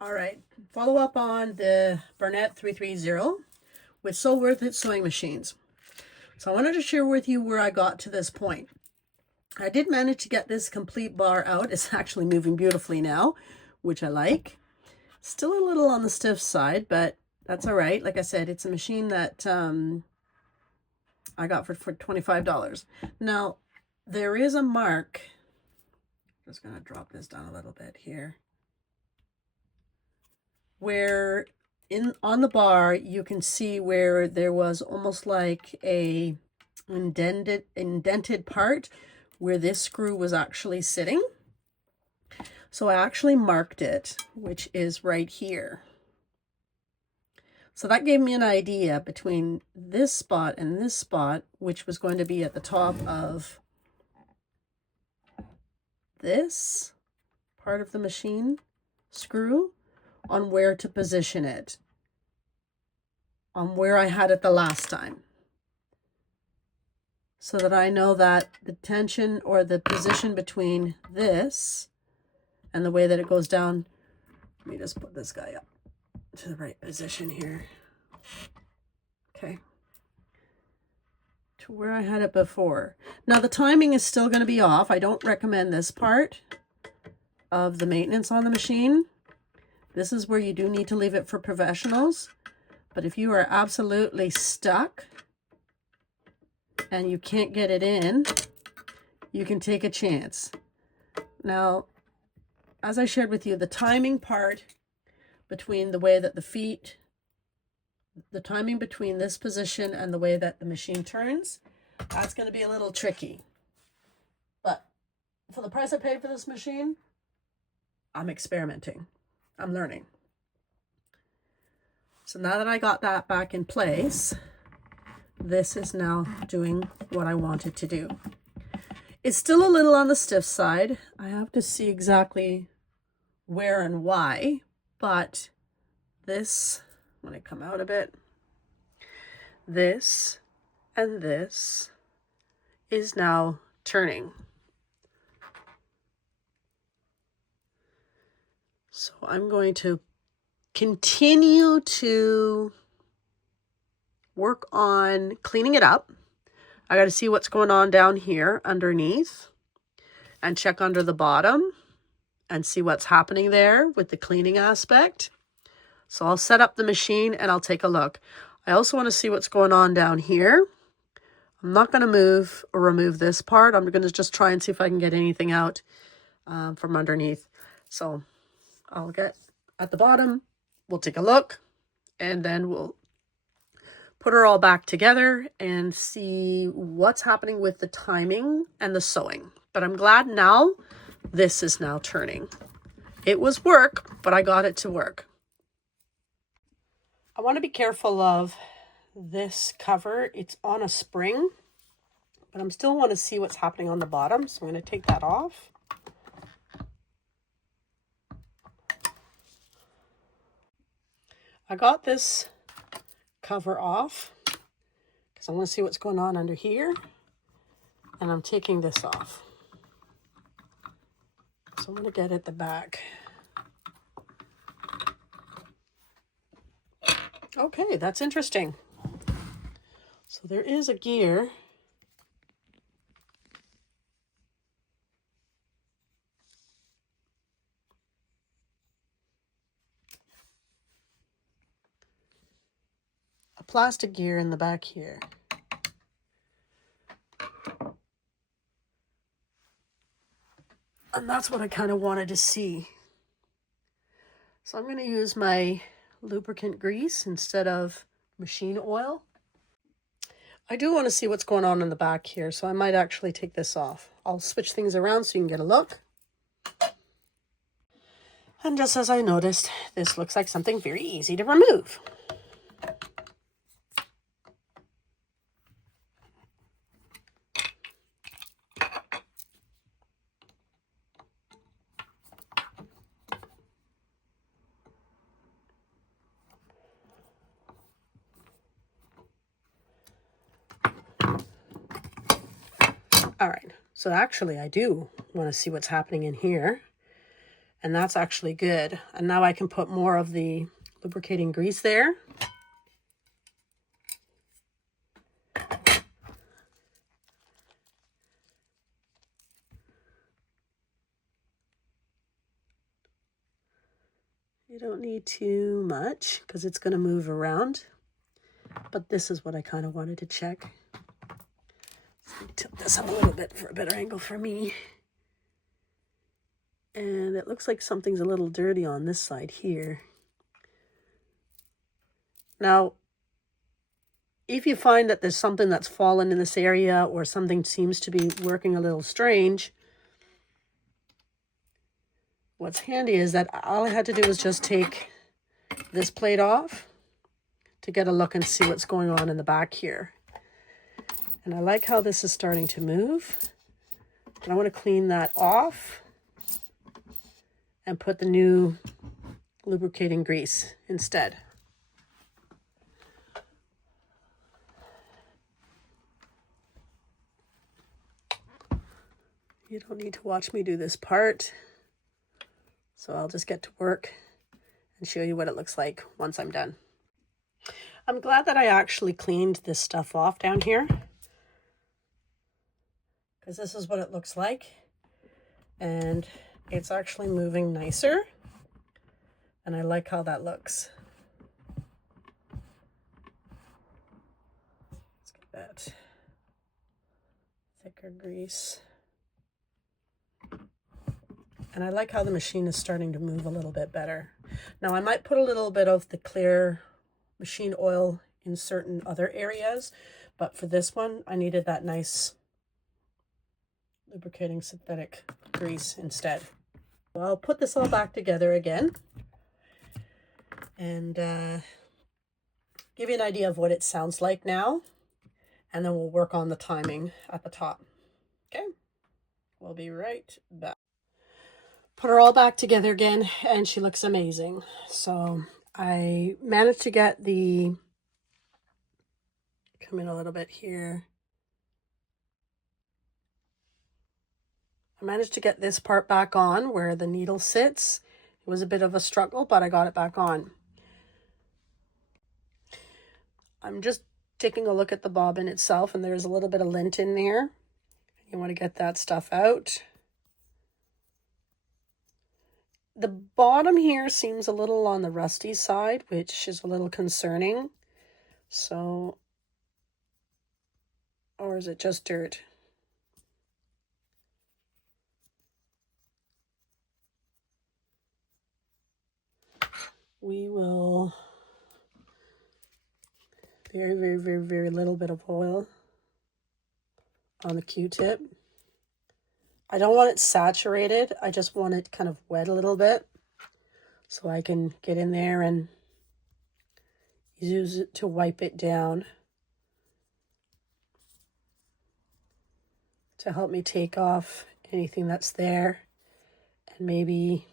All right, follow up on the Burnette 330 with So Worth It sewing machines. So I wanted to share with you where I got to this point. I did manage to get this complete bar out. It's actually moving beautifully now, which I like. Still a little on the stiff side, but that's all right. Like I said, it's a machine that I got for $25. Now, there is a mark. I'm just going to drop this down a little bit here, where on the bar you can see where there was almost like a indented part where this screw was actually sitting. So I actually marked it, which is right here. So that gave me an idea between this spot and this spot, which was going to be at the top of this part of the machine screw, on where to position it, on where I had it the last time, so that I know that the tension or the position between this and the way that it goes down. Let me just put this guy up to the right position here. Okay. To where I had it before. Now the timing is still going to be off. I don't recommend this part of the maintenance on the machine. This is where you do need to leave it for professionals. But if you are absolutely stuck and you can't get it in, you can take a chance. Now, as I shared with you, the timing part between the way that the feet, the timing between this position and the way that the machine turns, that's going to be a little tricky. But for the price I paid for this machine, I'm experimenting. I'm learning. So now that I got that back in place, this is now doing what I wanted to do. It's still a little on the stiff side. I have to see exactly where and why, but this, when I come out a bit, this and this is now turning. So I'm going to continue to work on cleaning it up. I got to see what's going on down here underneath and check under the bottom and see what's happening there with the cleaning aspect. So I'll set up the machine and I'll take a look. I also want to see what's going on down here. I'm not going to move or remove this part. I'm going to just try and see if I can get anything out from underneath. So I'll get at the bottom, we'll take a look, and then we'll put her all back together and see what's happening with the timing and the sewing. But I'm glad now this is now turning. It was work, but I got it to work. I want to be careful of this cover. It's on a spring, but I'm still want to see what's happening on the bottom. So I'm going to take that off. I got this cover off because I want to see what's going on under here, and I'm taking this off. So I'm going to get at the back. Okay, that's interesting. So there is a gear. A plastic gear in the back here. And that's what I kind of wanted to see. So I'm going to use my lubricant grease instead of machine oil. I do want to see what's going on in the back here, so I might actually take this off. I'll switch things around so you can get a look. And just as I noticed, this looks like something very easy to remove. All right, so actually I do want to see what's happening in here. and that's actually good. And now I can put more of the lubricating grease there. You don't need too much because it's going to move around, but this is what I kind of wanted to check. Tilt this up a little bit for a better angle for me. And it looks like something's a little dirty on this side here. Now, if you find that there's something that's fallen in this area or something seems to be working a little strange, what's handy is that all I had to do was just take this plate off to get a look and see what's going on in the back here. And I like how this is starting to move. And I want to clean that off and put the new lubricating grease instead. You don't need to watch me do this part, so I'll just get to work and show you what it looks like once I'm done. I'm glad that I actually cleaned this stuff off down here, because this is what it looks like, and it's actually moving nicer, and I like how that looks. Let's get that thicker grease. And I like how the machine is starting to move a little bit better. Now I might put a little bit of the clear machine oil in certain other areas, but for this one, I needed that nice lubricating synthetic grease instead. So I'll put this all back together again and give you an idea of what it sounds like now, and then we'll work on the timing at the top. Okay, we'll be right back. Put her all back together again, and she looks amazing. So I managed to get the, come in a little bit here. I managed to get this part back on where the needle sits. It was a bit of a struggle, but I got it back on. I'm just taking a look at the bobbin itself, and there's a little bit of lint in there. You want to get that stuff out. The bottom here seems a little on the rusty side, which is a little concerning. So, or is it just dirt? We will, very little bit of oil on the Q-tip. I don't want it saturated. I just want it kind of wet a little bit so I can get in there and use it to wipe it down to help me take off anything that's there. And maybe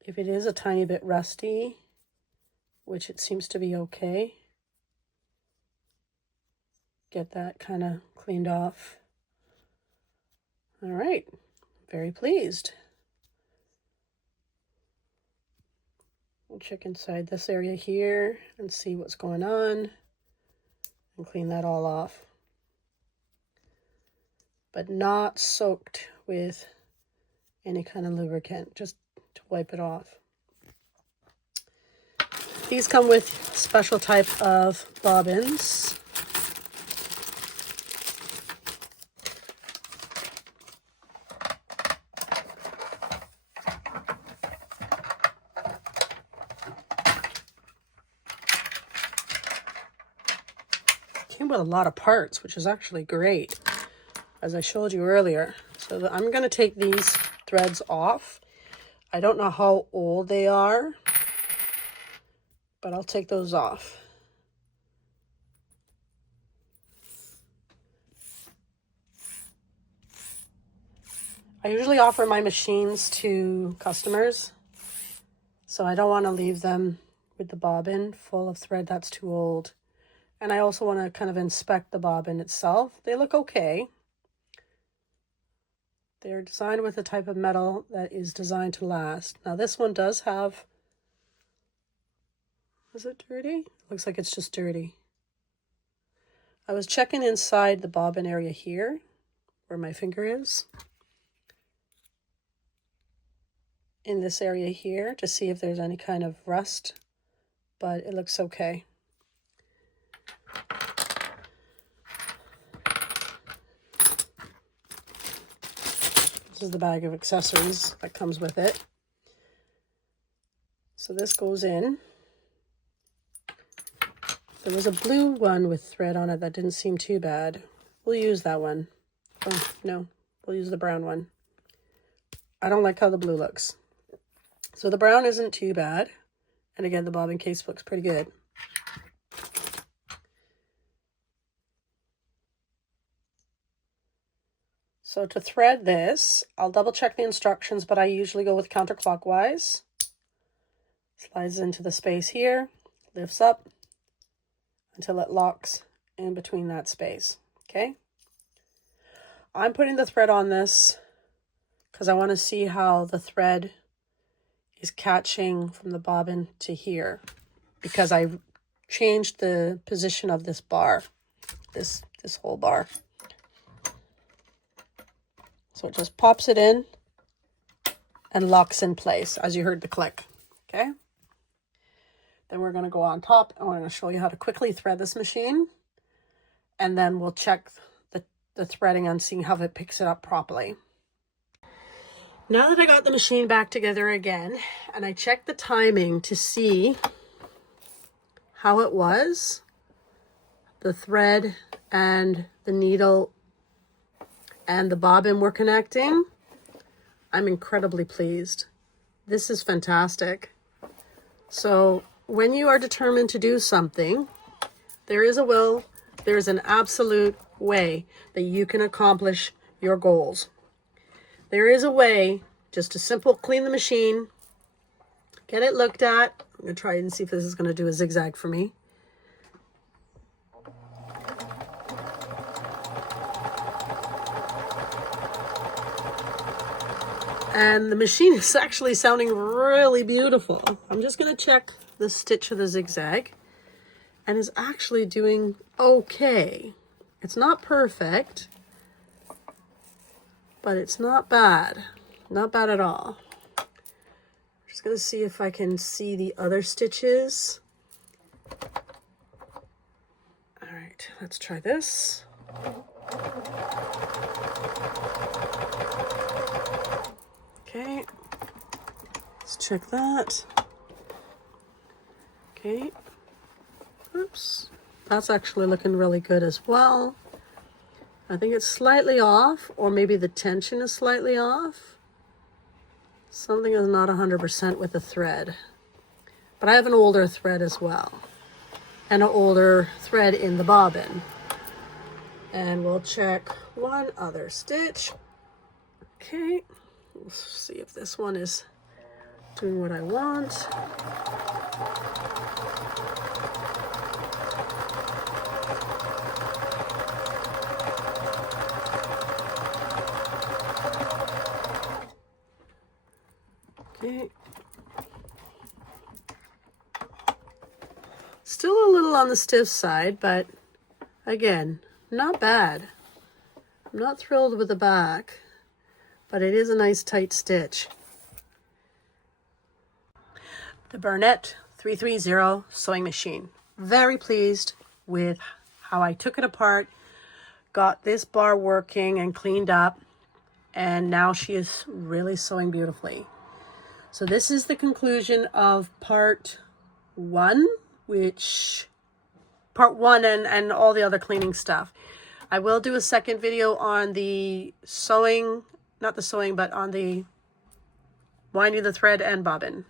if it is a tiny bit rusty, which it seems to be okay, get that kind of cleaned off. All right, very pleased. We'll check inside this area here and see what's going on and clean that all off. But not soaked with any kind of lubricant, just to wipe it off. These come with special type of bobbins. Came with a lot of parts, which is actually great, as I showed you earlier. So I'm going to take these threads off. I don't know how old they are, but I'll take those off. I usually offer my machines to customers, so I don't want to leave them with the bobbin full of thread that's too old. And I also want to kind of inspect the bobbin itself. They look okay. They're designed with a type of metal that is designed to last. Now this one does have, is it dirty? Looks like it's just dirty. I was checking inside the bobbin area here, where my finger is, in this area here, to see if there's any kind of rust, but it looks okay. This is the bag of accessories that comes with it. So this goes in. There was a blue one with thread on it that didn't seem too bad. We'll use that one. Oh, no, we'll use the brown one. I don't like how the blue looks. So the brown isn't too bad. And again, the bobbin case looks pretty good. So to thread this, I'll double check the instructions, but I usually go with counterclockwise. Slides into the space here, lifts up until it locks in between that space, okay? I'm putting the thread on this because I want to see how the thread is catching from the bobbin to here, because I changed the position of this bar, this whole bar. So it just pops it in and locks in place, as you heard the click, okay? Then we're going to go on top and we're going to show you how to quickly thread this machine. And then we'll check the threading and seeing how it picks it up properly. Now that I got the machine back together again, and I checked the timing to see how it was, the thread and the needle and the bobbin were connecting, I'm incredibly pleased. This is fantastic. So when you are determined to do something, there is a will, there is an absolute way that you can accomplish your goals. There is a way, just a simple clean the machine, get it looked at. I'm going to try and see if this is going to do a zigzag for me. And the machine is actually sounding really beautiful. I'm just going to check the stitch of the zigzag, and is actually doing okay. It's not perfect, but it's not bad. Not bad at all. I'm just going to see if I can see the other stitches. All right, let's try this. Okay, let's check that. Okay, oops, that's actually looking really good as well. I think it's slightly off, or maybe the tension is slightly off. Something is not 100% with the thread. But I have an older thread as well, and an older thread in the bobbin. And we'll check one other stitch. Okay. Let's see if this one is doing what I want. Okay. Still a little on the stiff side, but again, not bad. I'm not thrilled with the back, but it is a nice tight stitch. The Burnette 330 sewing machine. Very pleased with how I took it apart, got this bar working and cleaned up, and now she is really sewing beautifully. So this is the conclusion of part one, and all the other cleaning stuff. I will do a second video on the sewing, not the sewing, but on the winding the thread and bobbin.